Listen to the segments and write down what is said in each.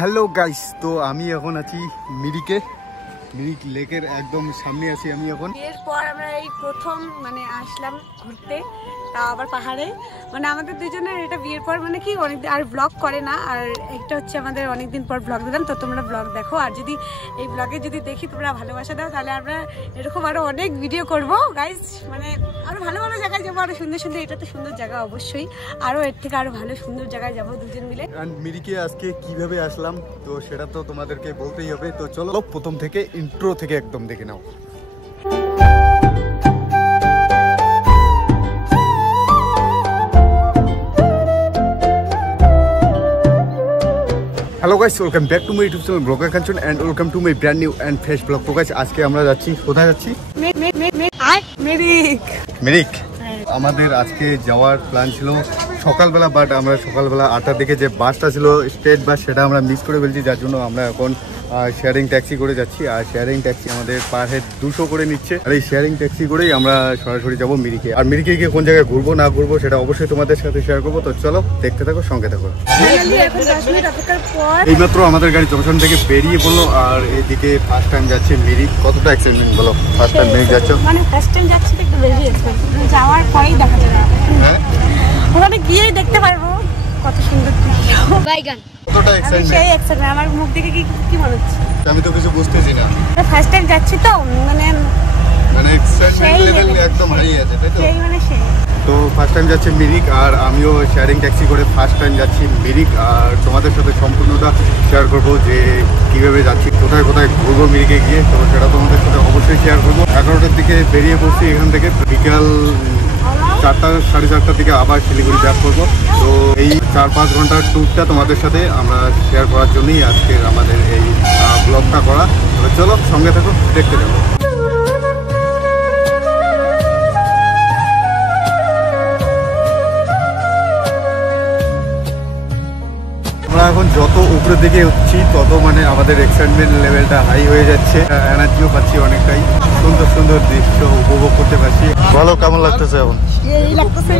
Hello guys, তো আমি এখন আছি মিরিক লেকের একদম সামনে আছি আমি এখন। এরপর আমরা এই প্রথম আসলাম ঘুরতে, তাও আবার পাহাড়ে। আমাদের দুজনের এটা বিয়ের পর কি অনেক আর ব্লগ করে না, আর একটা হচ্ছে আমাদের অনেকদিন পর ব্লগ দিলাম। তো তোমরা ব্লগ দেখো, আর যদি এই ব্লগে যদি দেখি তোমরা ভালোবাসা দাও, তাহলে আমরা এরকম আরো অনেক ভিডিও করব গাইস। আরো ভালো ভালো জায়গায় যাবো, আরো সুন্দর সুন্দর। এটা তো সুন্দর জায়গা অবশ্যই, আরো এর থেকে আরো ভালো সুন্দর জায়গায় যাবো দুজন মিলে। মিরিকে আজকে কিভাবে আসলাম তো সেটা তো তোমাদেরকে বলতেই হবে। তো চলো প্রথম থেকে ইন্ট্রো থেকে একদম দেখে নাও। Hello guys, welcome back to my YouTube channel vlogger Kanchan and welcome to my brand new and fresh vlog. তো গাইস আজকে আমরা যাচ্ছি, কোথায় যাচ্ছি? মিরিক। আমাদের আজকে যাওয়ার প্ল্যান ছিল সকালবেলা, বাট আমরা সকালবেলা 8টার দিকে যে বাসটা ছিল স্টেট বাস, সেটা আমরা মিস করে ফেলছি, যার জন্য আমরা এখন শেয়ারিং ট্যাক্সি করে যাচ্ছি। আর শেয়ারিং ট্যাক্সি আমাদের পার হেড 200 করে নিচ্ছে। আর এই শেয়ারিং ট্যাক্সি করেই আমরা সরাসরি যাবো মিরিকে। আর মিরিকে গিয়ে কোন জায়গায় ঘুরবো না ঘুরবো সেটা অবশ্যই তোমাদের সাথে শেয়ার করবো। তো চলো দেখতে থাকো, সঙ্গে থাকো। এইমাত্র আমাদের গাড়ি জংশন থেকে বেরিয়ে পড়লো, আর এদিকে ফার্স্ট টাইম যাচ্ছে মিরিক। কতটা এক্সাইটমেন্ট বলো, ফার্স্ট টাইম মিরিক যাচ্ছ? ফার্স্ট টাইম যাচ্ছি তো একটু বেশি এক্সাইটমেন্ট, যাওয়ার পরেই দেখা যাবে। হ্যাঁ, ওখানে গিয়েই দেখতে পারবো কত সুন্দর দৃশ্য। বাইগান কতটা এক্সাইটমেন্ট, সেই এক্সাইটমেন্ট। আমার মুখ দেখে কি মনে হচ্ছে? আমি তো কিছু বুঝতেছি না। ফার্স্ট টাইম যাচ্ছি তো এক্সাইটমেন্ট লেভেল একদম হাই আছে, তাই তো? সেই তো ফার্স্ট টাইম যাচ্ছে মিরিক, আর আমিও শেয়ারিং ট্যাক্সি করে ফার্স্ট টাইম যাচ্ছি মিরিক। আর তোমাদের সাথে সম্পূর্ণটা শেয়ার করবো যে কীভাবে যাচ্ছি, কোথায় কোথায় ঘুরবো মিরিকে গিয়ে। তো সেটা তোমাদের সাথে অবশ্যই শেয়ার করবো। 11টার দিকে বেরিয়ে পড়ছি এখান থেকে, বিকাল 4টা সাড়ে 4টার দিকে আবার শিলিগুড়ি ব্যাক করবো। তো এই 4-5 ঘন্টার ট্যুরটা তোমাদের সাথে আমরা শেয়ার করার জন্যই আজকের আমাদের এই ব্লগটা করা। তো চলো সঙ্গে থাকো, দেখতে যাবো। আমরা এখন যত উপরের দিকে উঠছি তত আমাদের এক্সাইটমেন্ট লেভেলটা হাই হয়ে যাচ্ছে, এনার্জিও পাচ্ছি অনেকটাই। সুন্দর সুন্দর দৃশ্য উপভোগ করতে পারছি। ভালো, কেমন লাগতেছে এখন? এই লাগতেছে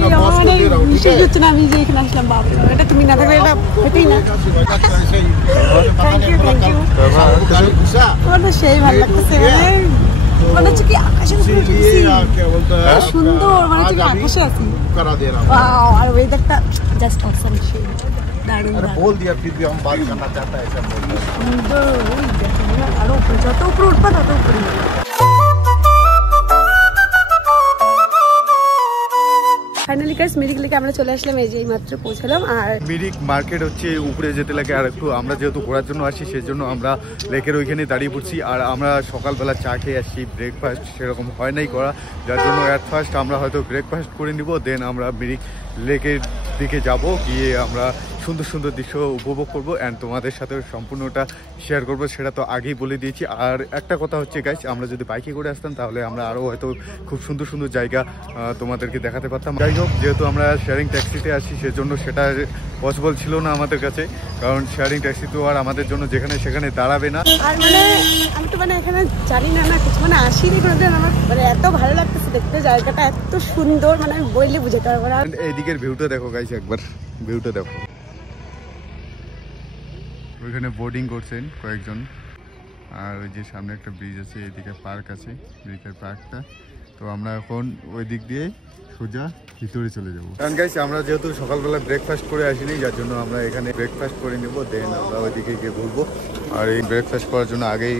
বিশেষ হচ্ছে না, আমি যে এখানে আসলাম বাবা, এটা তুমি না থাকলে এটা হতেই না। থ্যাংক ইউ তোমার, সেই ভালো লাগতেছে। মনে হচ্ছে কি আকাশের উপরে উঠেছি, সুন্দর মনে হচ্ছে কি আকাশে আছি। আর ওয়েদারটা জাস্ট অসম, সেই দারুণ। बोल दिया फिर भी हम बात करना चाहता है ऐसा बोल रहा है। সুন্দর, ওই দেখো আরো উপরে, যত উপরে উঠবা তত উপরে। ফাইনালি গাইস মিরিক লেকে আমরা চলে আসলাম, এই যে এইমাত্র পৌঁছালাম। আর মিরিক মার্কেট হচ্ছে উপরে যেতে লাগে, আর একটু আমরা যেহেতু ঘোরার জন্য আসি সেজন্য আমরা লেকের ওইখানে দাঁড়িয়ে পড়ছি। আর আমরা সকালবেলা চা খেয়ে আসছি, ব্রেকফাস্ট সেরকম হয় নাই করা, যার জন্য অ্যাট ফার্স্ট আমরা হয়তো ব্রেকফাস্ট করে নিব, দেন আমরা মিরিক লেকের দিকে যাব, গিয়ে আমরা সুন্দর সুন্দর দৃশ্য উপভোগ করবো অ্যান্ড তোমাদের সাথে সম্পূর্ণটা শেয়ার করবো, সেটা তো আগেই বলে দিয়েছি। আর একটা কথা হচ্ছে গাইস, আমরা যদি বাইকে করে আসতাম তাহলে আমরা আরও হয়তো খুব সুন্দর সুন্দর জায়গা তোমাদেরকে দেখাতে পারতাম। যাই হোক, যেহেতু আমরা শেয়ারিং ট্যাক্সিতে আসি সেজন্য সেটা পসিবল ছিল না আমাদের কাছে, কারণ শেয়ারিং ট্যাক্সি তো আর আমাদের জন্য যেখানে সেখানে দাঁড়াবে না। আর আমি তো এখানে জানি না কিছু, আসিনি কোনোদিন। আমার এত ভালো লাগতেছে দেখতে, জায়গাটা এত সুন্দর, আমি বললে বুঝাতে পারবো না। এইদিকের ভিউটা দেখো গাইস, একবার ভিউটা দেখো। ওইখানে বোর্ডিং করছেন কয়েকজন, আর ওই যে সামনে একটা ব্রিজ আছে, এদিকে পার্ক আছে, ব্রিজের পার্কটা। তো আমরা এখন ওই দিক দিয়ে সোজা ভিতরে চলে যাবো। কারণ গাইস আমরা যেহেতু সকালবেলা ব্রেকফাস্ট করে আসিনি, যার জন্য আমরা এখানে ব্রেকফাস্ট করে নেবো, দেন আমরা ওইদিকে গিয়ে ঘুরবো। আর এই ব্রেকফাস্ট করার জন্য আগেই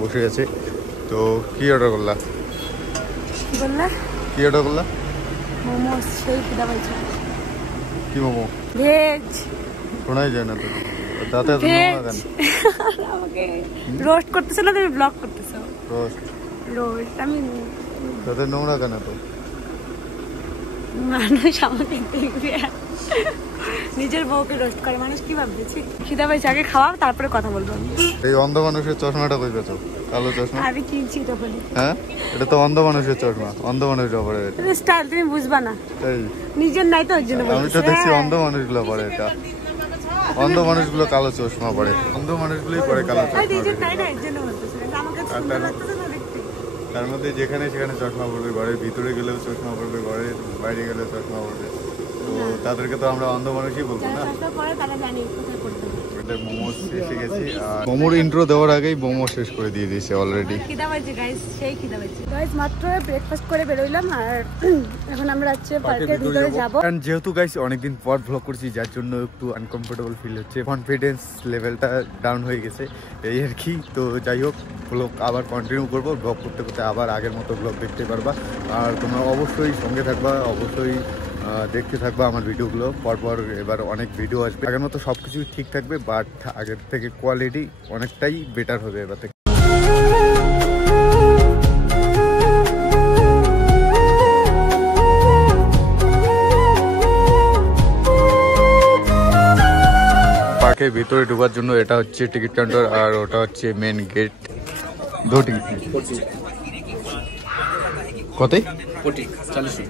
বসে আছে। তো কি অর্ডার করলা? কি অর্ডার করলা? মোমো, সেই খিদা পাইছে। কি মোমো? ভেজ। শোনাই যায় না তো, দাঁতে আমাকে রোস্ট করতেছো না, তুমি ব্লগ করতেছো? রোস্ট আমি দাঁতে নোংরা কেন? তো মানুষ আমাকে দেখবে, নিজের বউকে রোস্ট করে মানুষ, কি ভাবতেছি? খিদা পাইছে, আগে খাওয়া তারপরে কথা বলবো। এই অন্ধ মানুষের চশমাটা কই পেছো? কালো চশমা আমি কিনছি তো বলি। হ্যাঁ, এটা তো অন্ধ মানুষের চশমা, অন্ধ মানুষরা পরে এটা। স্টাইল তুমি বুঝবা না, তাই নিজের নাই তো ওই জন্য বলছি। আমি তো দেখছি অন্ধ মানুষগুলো পরে এটা, অন্ধ মানুষগুলো কালো চশমা পরে, অন্ধ মানুষগুলোই পরে কালো চশমা। নিজের নাই না এর জন্য বলতেছি, আমাকে সুন্দর লাগতেছে না দেখতে। তার মধ্যে যেখানে সেখানে চশমা পড়বে, ঘরের ভিতরে গেলেও চশমা পড়বে, ঘরের বাইরে গেলেও চশমা পড়বে। তো তাদেরকে তো আমরা অন্ধ মানুষই বলবো না। চশমা পরে তারা জানি কোথায় পড়তে হবে। আমাদের মোমোস এসে গেছে আর মোমোর ইন্ট্রো দেওয়ার আগেই মোমো শেষ করে দিয়ে দিয়েছে অলরেডি। খিদা পাইছে গাইস, সেই খিদা পাইছে গাইস। মাত্র ব্রেকফাস্ট করে বেরোইলাম আর এখন আমরা যাচ্ছি পার্কের ভিতরে যাব। কারণ যেহেতু গাইস অনেকদিন পর ব্লগ করছি যার জন্য একটু আনকমফোর্টেবল ফিল হচ্ছে, কনফিডেন্স লেভেলটা ডাউন হয়ে গেছে এই আর কি। তো যাই হোক ব্লগ আবার কন্টিনিউ করবো, ব্লগ করতে করতে আবার আগের মতো ব্লগ দেখতে পারবা। আর তোমরা অবশ্যই সঙ্গে থাকবা, অবশ্যই দেখতে থাকবা আমার ভিডিওগুলো। পরপর এবার অনেক ভিডিও আসবে, আগের মতো সব কিছুই ঠিক থাকবে, বাট আগের থেকে কোয়ালিটি অনেকটাই বেটার হবে এবার থেকে। পার্কের ভিতরে ঢোকার জন্য এটা হচ্ছে টিকিট কাউন্টার আর ওটা হচ্ছে মেন গেট। দো টিকিট কত? 40।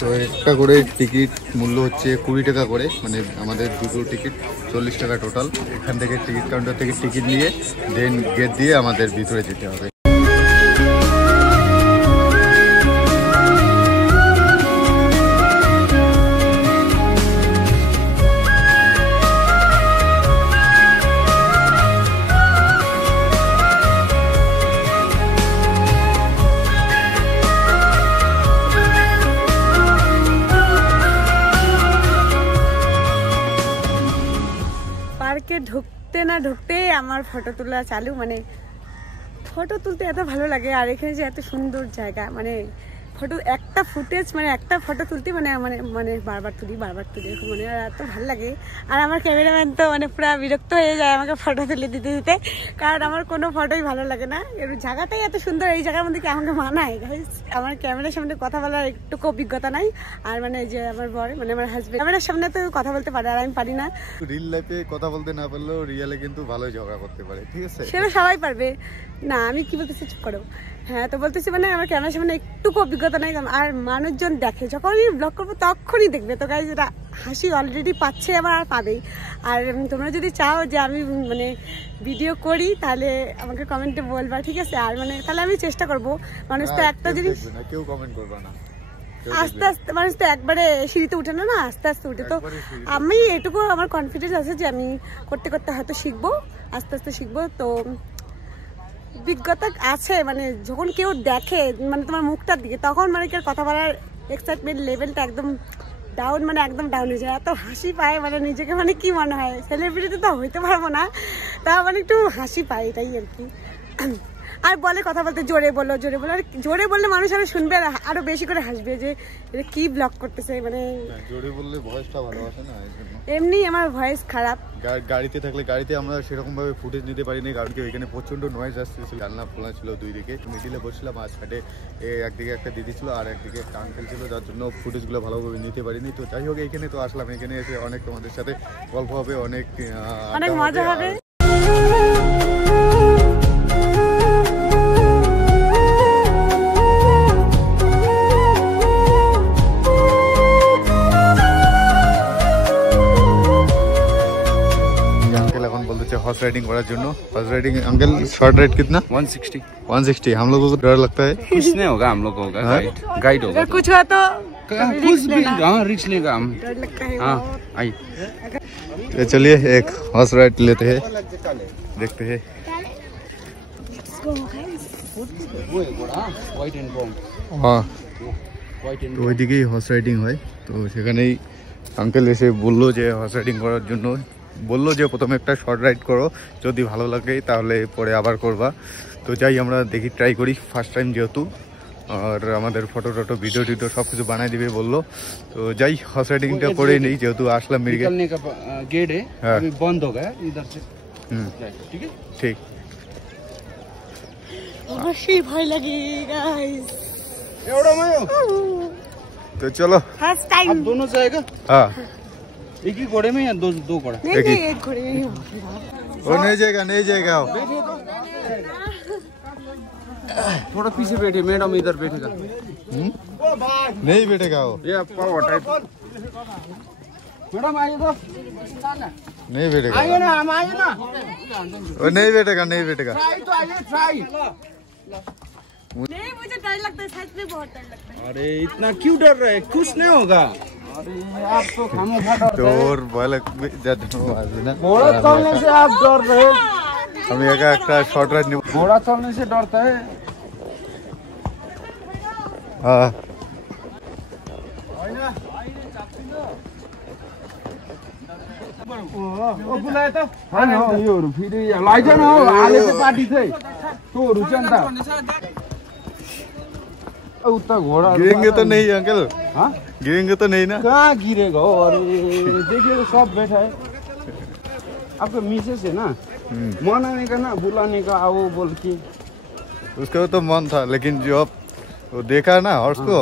তো একটা করে টিকিট মূল্য হচ্ছে 20 টাকা করে, মানে আমাদের দুটো টিকিট 40 টাকা টোটাল। এখান থেকে টিকিট কাউন্টার থেকে টিকিট নিয়ে দেন গেট দিয়ে আমাদের ভিতরে যেতে হবে। ঢুকতে না ঢুকতে আমার ফটো তোলা চালু, মানে ফটো তুলতে এত ভালো লাগে। আর এখানে যে এত সুন্দর জায়গা, মানে ফটো একটা ফুটেজ, মানে একটা ফটো তুলতে মানে মানে মানে বারবার তুলি এরকম, মানে এত ভালো লাগে। আর আমার ক্যামেরাম্যান তো মানে পুরো বিরক্ত হয়ে যায় আমাকে ফটো তুলে দিতে দিতে, কারণ আমার কোনো ফটোই ভালো লাগে না। এর জায়গাটাই এত সুন্দর, এই জায়গার মধ্যে কি আমাকে মানায় গাইস? আমার ক্যামেরার সামনে কথা বলার একটুকু অভিজ্ঞতা নাই। আর মানে যে আমার বর, মানে আমার হাজবেন্ড ক্যামেরার সামনে তো কথা বলতে পারে আর আমি পারি না। রিয়েল লাইফে কথা বলতে না পারলেও রিয়েলে কিন্তু ভালোই ঝগড়া করতে পারে, ঠিক আছে? সেটা সবাই পারবে না, আমি কি বলতেছি চুপ করো। হ্যাঁ, তো বলতেছি মানে আমার ক্যামেরার সামনে একটুকু অভিজ্ঞতা নাই। আর মানুষজন দেখে, যখন আমি ব্লগ করবো তখনই দেখবে। তো গাইস এটা হাসি অলরেডি পাচ্ছে, আবার আর পাবেই। আর তোমরা যদি চাও যে আমি মানে ভিডিও করি তাহলে আমাকে কমেন্টে বলবা, ঠিক আছে? আর মানে তাহলে আমি চেষ্টা করবো। মানুষ তো একটা জিনিস, কেউ কমেন্ট করবে না, আস্তে আস্তে মানুষ তো একবারে সিঁড়িতে উঠে না, আস্তে আস্তে উঠে। তো আমি এটুকু আমার কনফিডেন্স আছে যে আমি করতে করতে হয়তো শিখবো, আস্তে আস্তে শিখবো। তো অভিজ্ঞতা আছে, মানে যখন কেউ দেখে মানে তোমার মুখটার দিকে, তখন মানে কেউ কথা বলার এক্সাইটমেন্ট লেভেলটা একদম ডাউন, মানে একদম ডাউন হয়ে যায়। এত হাসি পায়, মানে নিজেকে মানে কি মনে হয় সেলিব্রিটি তো হইতে পারবো না, তা মানে একটু হাসি পায়, এটাই আর কি। আর বলে কথা বলতে জোরে বলো, আর জোরে বললে মানুষ আরো শুনবে আর আরো বেশি করে হাসবে যে এটা কি ব্লগ করতেছে। মানে জোরে বললে ভয়েসটা ভালো আসে না, এইজন্য। এমনি আমার ভয়েস খারাপ। গাড়িতে থাকলে গাড়িতে আমরা সেরকম ভাবে ফুটেজ নিতে পারিনি, কারণ কি ওইখানে প্রচন্ড নয়েজ আসতেছিল। জানলা খোলা ছিল দুই দিকে, মিডিলে বসছিলাম, আর সাইডে একদিকে একটা দিদি ছিল আর একদিকে একটা আঙ্কেল ছিল, যার জন্য ফুটেজগুলো ভালোভাবে নিতে পারিনি। তো যাই হোক এইখানে তো আসলাম, এখানে এসে অনেক তোমাদের সাথে গল্প হবে, অনেক মজা হবে। हॉर्स राइडिंग कরার জন্য। Horse riding uncle short ride कितना? 160। हम लोगों को डर लगता है? कुछ नहीं होगा, हम लोग होगा गाइड होगा। अगर कुछ हुआ तो कुछ भी रिस्क लेगा हम। डर लगता है। हाँ आई। तो चलिए एक हॉर्स राइड लेते हैं, देखते हैं। हाँ, তো ওইদিকেই হর্স রাইডিং হয়। তো সেখানেই আঙ্কেল এসে বললো যে হর্স রাইডিং করার জন্য, বললো যে প্রথমে একটা শর্ট রাইড করো, যদি ভালো লাগে তাহলে পরে আবার করবা। তো যাই আমরা দেখি, ট্রাই করি, ফার্স্ট টাইম যেহেতু। আর আমাদের ফটো টটো ভিডিও টিডিও সব কিছু বানাই দিবে বললো। তো যাই হর্স রাইডিংটা করে নেই, যেহেতু আসলাম মির্গে। गेट है अभी बंद हो गया इधर से। ठीक है, ঠিক। অবশ্যই ভয় লাগে গাইস। तो चलो फर्स्ट टाइम अब दोनों जाएगा। हाँ, एक ही घोड़े में या दो घोड़ा? नहीं एक घोड़े में ही। वो नहीं जाएगा थोड़ा पीछे बैठे, मैडम इधर बैठेगा। नहीं बैठेगा वो, ये पाव टाइप। मैडम आइए तो नहीं बैठेगा, आइए ना, हम आइए ना। वो नहीं बैठेगा। ट्राई तो आइए, ट्राई। नहीं मुझे डर लगता है, सच में बहुत डर लगता है। अरे इतना क्यों डर रहे, कुछ नहीं होगा। अरे आप तो खामोखा डरते हैं। তোর ভয় লাগবে যার জন্য আসবে না। घोड़ा चलने से आप डर रहे हो। আমি একা একটা শর্ট রাইড নিব। घोड़ा चलने से डरता है। হ্যাঁ ओ बुलाए त हैन हो योहरु फेरि लैजान हो आले चाहिँ पार्टी चाहिँ तोहरु चाहिँ त उता घोडा गिरेंगे तो नहीं अंकल, हाँ गिरेंगे तो नहीं ना। कहाँ गिरेगा हो, अरे देखिए सब बैठा है। आपका मिसेस है ना, मनाने का ना बुलाने का आओ बोल के। उसका तो मन था, लेकिन जो अब वो देखा ना हॉर्स को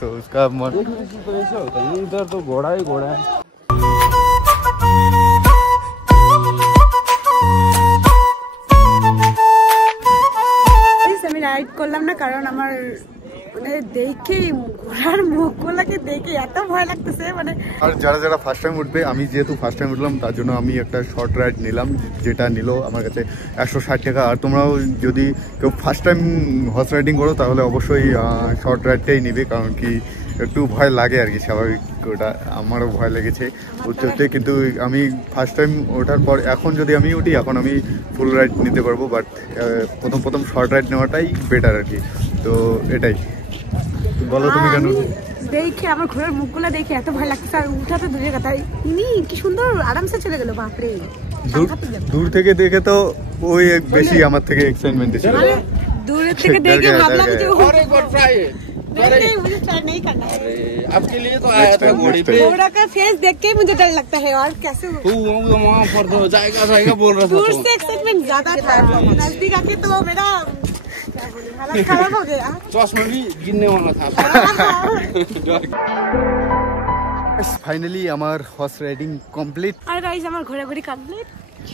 तो उसका मन। देखने से तो ऐसा होता है, इधर तो घोड़ा ही घोड़ा है। আমি রাইড করলাম না, কারণ আমার মানে দেখে ঘোড়ার মুখগুলোকে দেখে এত ভয় লাগতেছে মানে। আর যারা যারা ফার্স্ট টাইম উঠবে, আমি যেহেতু ফার্স্ট টাইম উঠলাম তার জন্য আমি একটা শর্ট রাইড নিলাম, যেটা নিল আমার কাছে 160 টাকা। আর তোমরাও যদি কেউ ফার্স্ট টাইম হর্স রাইডিং করো তাহলে অবশ্যই শর্ট রাইডটাই নিবে, কারণ কি একটু ভয় লাগে আর কি, স্বাভাবিক। ওটা আমারও ভয় লেগেছে উঠতে উঠতে, কিন্তু আমি ফার্স্ট টাইম ওঠার পর এখন যদি আমি উঠি এখন আমি ফুল রাইড নিতে পারবো, বাট প্রথম শর্ট রাইড নেওয়াটাই বেটার আর কি। তো এটাই বলো তুমি কেন? দেখে আমার ঘোড়ার মুখগুলো দেখে এত ভয় লাগছে, আর উঠাতে দূরের কথা, ইনি কি সুন্দর আরামসে চলে গেল, বাপরে। দূর থেকে দেখে তো ওই বেশি আমার থেকে এক্সাইটমেন্ট ছিল। दूर থেকে দেখে ভাবলাম যে और एक बार ट्राई है। नहीं मुझे ट्राई नहीं करना है। अरे आपके लिए तो आया था घोड़े पे। घोड़ा का फेस देख के ही मुझे डर लगता है, और कैसे तू वहाँ पर तो जाएगा बोल रहा था। दूर से एक्साइटमेंट ज्यादा था, नजदीक आके तो मेरा क्या बोलूं, हालत खराब हो गया। चश्मा भी गिरने वाला था। ফাইনালি আমার হর্স রাইডিং কমপ্লিট। আর গাইস আমার ঘোরাঘুরি কমপ্লিট,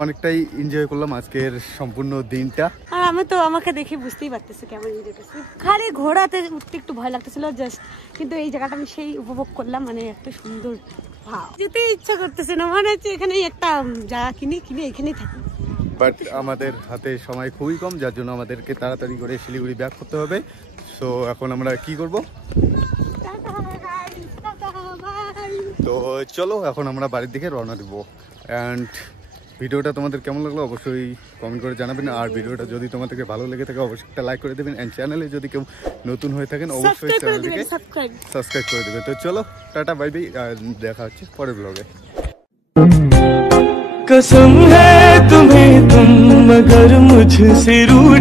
অনেকটাই এনজয় করলাম আজকের সম্পূর্ণ দিনটা। আর আমি তো আমাকে দেখে বুঝতেই পারতেছি কেমন এনজয় করছি। খালি ঘোড়াতে উঠতে একটু ভয় লাগতেছিল জাস্ট, কিন্তু এই জায়গাটা আমি সেই উপভোগ করলাম, মানে এত সুন্দর ভাব, যেতে ইচ্ছা করতেছে না, মনে হচ্ছে এখানে একটা জায়গা কিনে এখানেই থাকি। বাট আমাদের হাতে সময় খুবই কম, যার জন্য আমাদেরকে তাড়াতাড়ি করে শিলিগুড়ি ব্যাক করতে হবে। সো এখন আমরা কি করব? তো চলো এখন আমরা বাড়ির দিকে রওনা দেবো। অ্যান্ড ভিডিওটা তোমাদের কেমন লাগলো অবশ্যই কমেন্ট করে জানাবেন, আর ভিডিওটা যদি তোমাদেরকে ভালো লেগে থাকে অবশ্যই একটা লাইক করে দেবেন, অ্যান্ড চ্যানেলে যদি কেউ নতুন হয়ে থাকেন অবশ্যই চ্যানেলটিকে সাবস্ক্রাইব করে দেবেন। তো চলো টাটা বাই বাই, দেখা হচ্ছে পরের ব্লগে। कसम है तुम्हें तुम मगर मुझसे रूठे